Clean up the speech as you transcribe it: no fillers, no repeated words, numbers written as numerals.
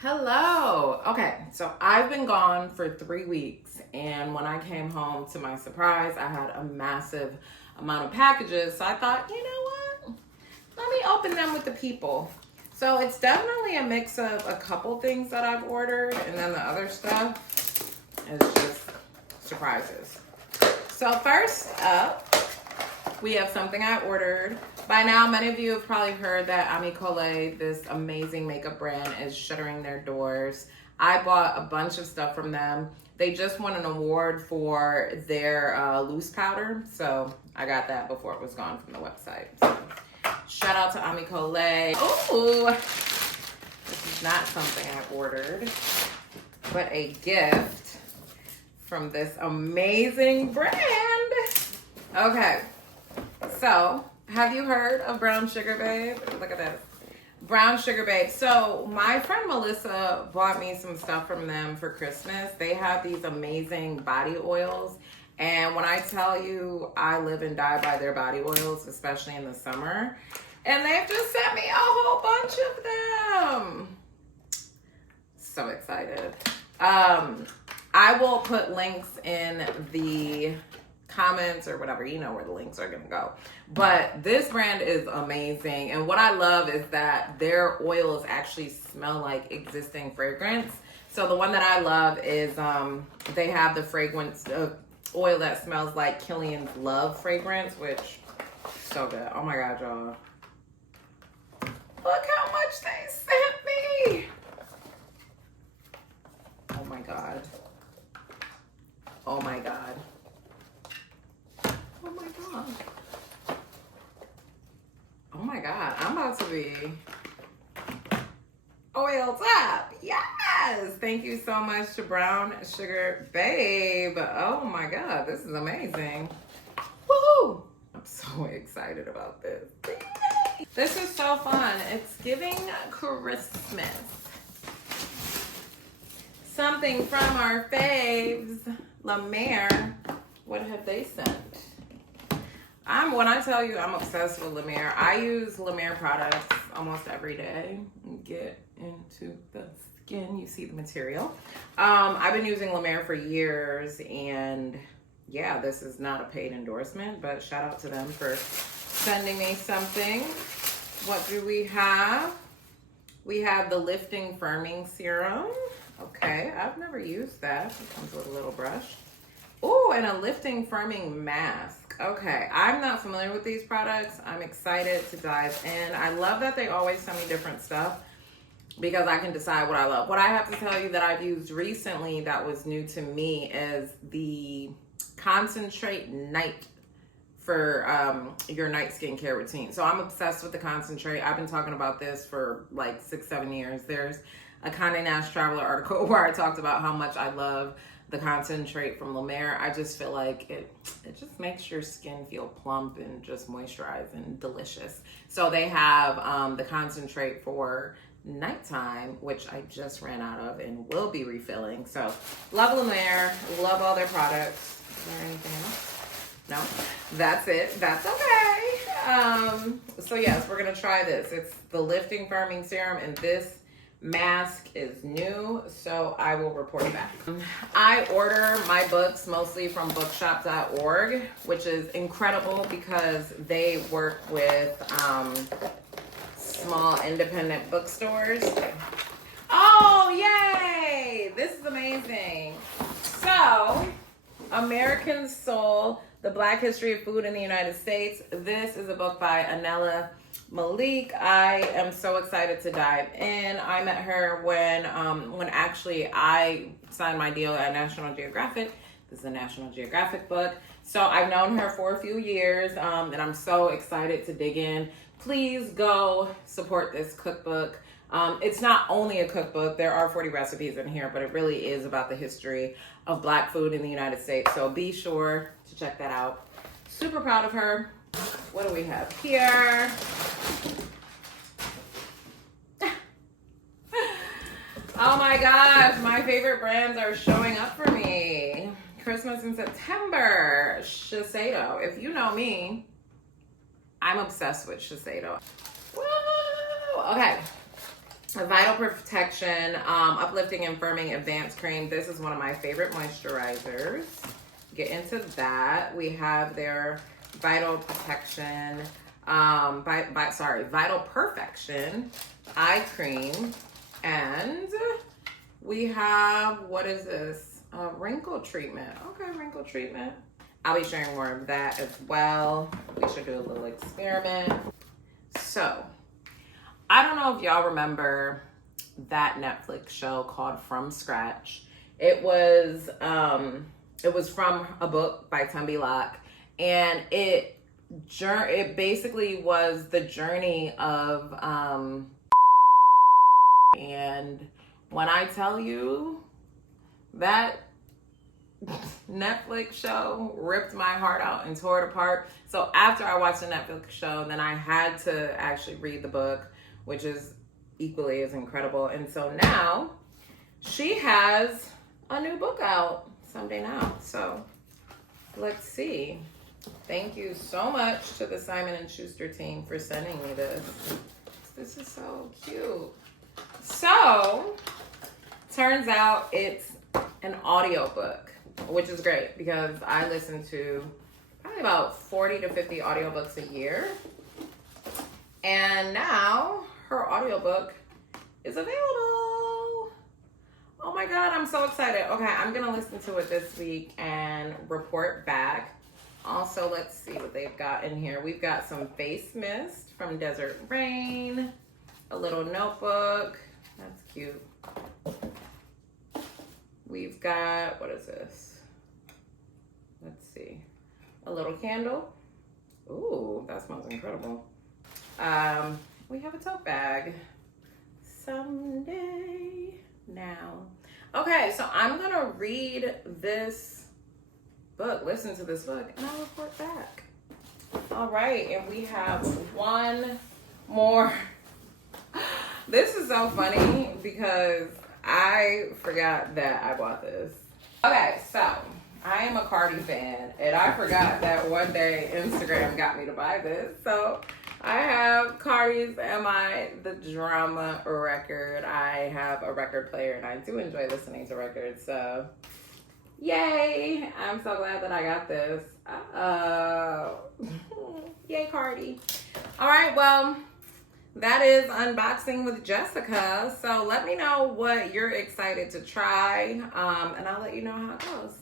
Hello. Okay, so I've been gone for 3 weeks, and when I came home, to my surprise, I had a massive amount of packages. So I thought, you know what? Let me open them with the people. So it's definitely a mix of a couple things that I've ordered, and then the other stuff is just surprises. So first up, we have something I ordered. By now, many of you have probably heard that Amicole, this amazing makeup brand, is shuttering their doors. I bought a bunch of stuff from them. They just won an award for their loose powder, so I got that before it was gone from the website. So, shout out to Amicole. Ooh, this is not something I ordered, but a gift from this amazing brand. Okay. So, have you heard of Brown Sugar Babe? Look at this. Brown Sugar Babe. So, my friend Melissa bought me some stuff from them for Christmas. They have these amazing body oils. And when I tell you, I live and die by their body oils, especially in the summer. And they've just sent me a whole bunch of them. So excited. I will put links in the comments or whatever, you know where the links are gonna go. But this brand is amazing, and what I love is that their oils actually smell like existing fragrance. So the one that I love is they have the fragrance oil that smells like Killian's Love fragrance, which so good. Oh my god, y'all, look how much they sent me. Oh my god, oh my god, oh my god. Oh my god, I'm about to be oiled up. Yes! Thank you so much to Brown Sugar Babe. Oh my god, this is amazing. Woohoo! I'm so excited about this. Yay! This is so fun. It's giving Christmas. Something from our faves, La Mer. What have they sent? When I tell you I'm obsessed with La Mer, I use La Mer products almost every day. Get into the skin, you see the material. I've been using La Mer for years, and yeah, this is not a paid endorsement, but shout out to them for sending me something. What do we have? We have the Lifting Firming Serum. Okay, I've never used that. It comes with a little brush. Oh, and a Lifting Firming Mask. Okay, I'm not familiar with these products. I'm excited to dive in. I love that they always send me different stuff because I can decide what I love. What I have to tell you that I've used recently that was new to me is the Concentrate Night for your night skincare routine. So I'm obsessed with the Concentrate. I've been talking about this for like 6-7 years. There's a Condé Nast Traveler article where I talked about how much I love the Concentrate from La Mer. I just feel like it just makes your skin feel plump and just moisturized and delicious. So they have the Concentrate for nighttime, which I just ran out of and will be refilling. So love La Mer, love all their products. Is there anything else? No, that's it. That's okay. So yes, we're gonna try this. It's the Lifting Firming Serum, and this mask is new, so I will report back. I order my books mostly from bookshop.org, which is incredible because they work with small independent bookstores. Oh, yay! This is amazing. So, American Soul, The Black History of Food in the United States. This is a book by Anela Malik. I am so excited to dive in. I met her when actually I signed my deal at National Geographic. This is a National Geographic book. So I've known her for a few years, and I'm so excited to dig in. Please go support this cookbook. It's not only a cookbook. There are 40 recipes in here, but it really is about the history of Black food in the United States. So be sure to check that out. Super proud of her. What do we have here? Oh my gosh, my favorite brands are showing up for me. Christmas in September. Shiseido. If you know me, I'm obsessed with Shiseido. Woo! Okay. Vital Protection, Uplifting and Firming Advanced Cream. This is one of my favorite moisturizers. Get into that. We have their Vital Protection, Vital Perfection Eye Cream. And we have, what is this? Wrinkle treatment. Okay, wrinkle treatment. I'll be sharing more of that as well. We should do a little experiment. So, I don't know if y'all remember that Netflix show called From Scratch. It was from a book by Tumby Locke, and it basically was the journey of and when I tell you that Netflix show ripped my heart out and tore it apart. So after I watched the Netflix show, then I had to actually read the book, which is equally as incredible. And so now she has a new book out someday now. So let's see. Thank you so much to the Simon & Schuster team for sending me this. This is so cute. So, turns out it's an audiobook, which is great because I listen to probably about 40 to 50 audiobooks a year. And now her audiobook is available. Oh my God, I'm so excited. Okay, I'm gonna listen to it this week and report back. Also, let's see what they've got in here. We've got some face mist from Desert Rain, a little notebook. That's cute. We've got, what is this? Let's see. A little candle. Ooh, that smells incredible. We have a tote bag. Someday now. Okay, so I'm gonna read this book, listen to this book, and I'll report back. All right, and we have one more. This is so funny because I forgot that I bought this. Okay, so I am a Cardi fan, and I forgot that one day Instagram got me to buy this. So I have Cardi's Am I the Drama record. I have a record player, and I do enjoy listening to records. So yay! I'm so glad that I got this. Yay, Cardi. All right, well, that is Unboxing with Jessica. So let me know what you're excited to try, and I'll let you know how it goes.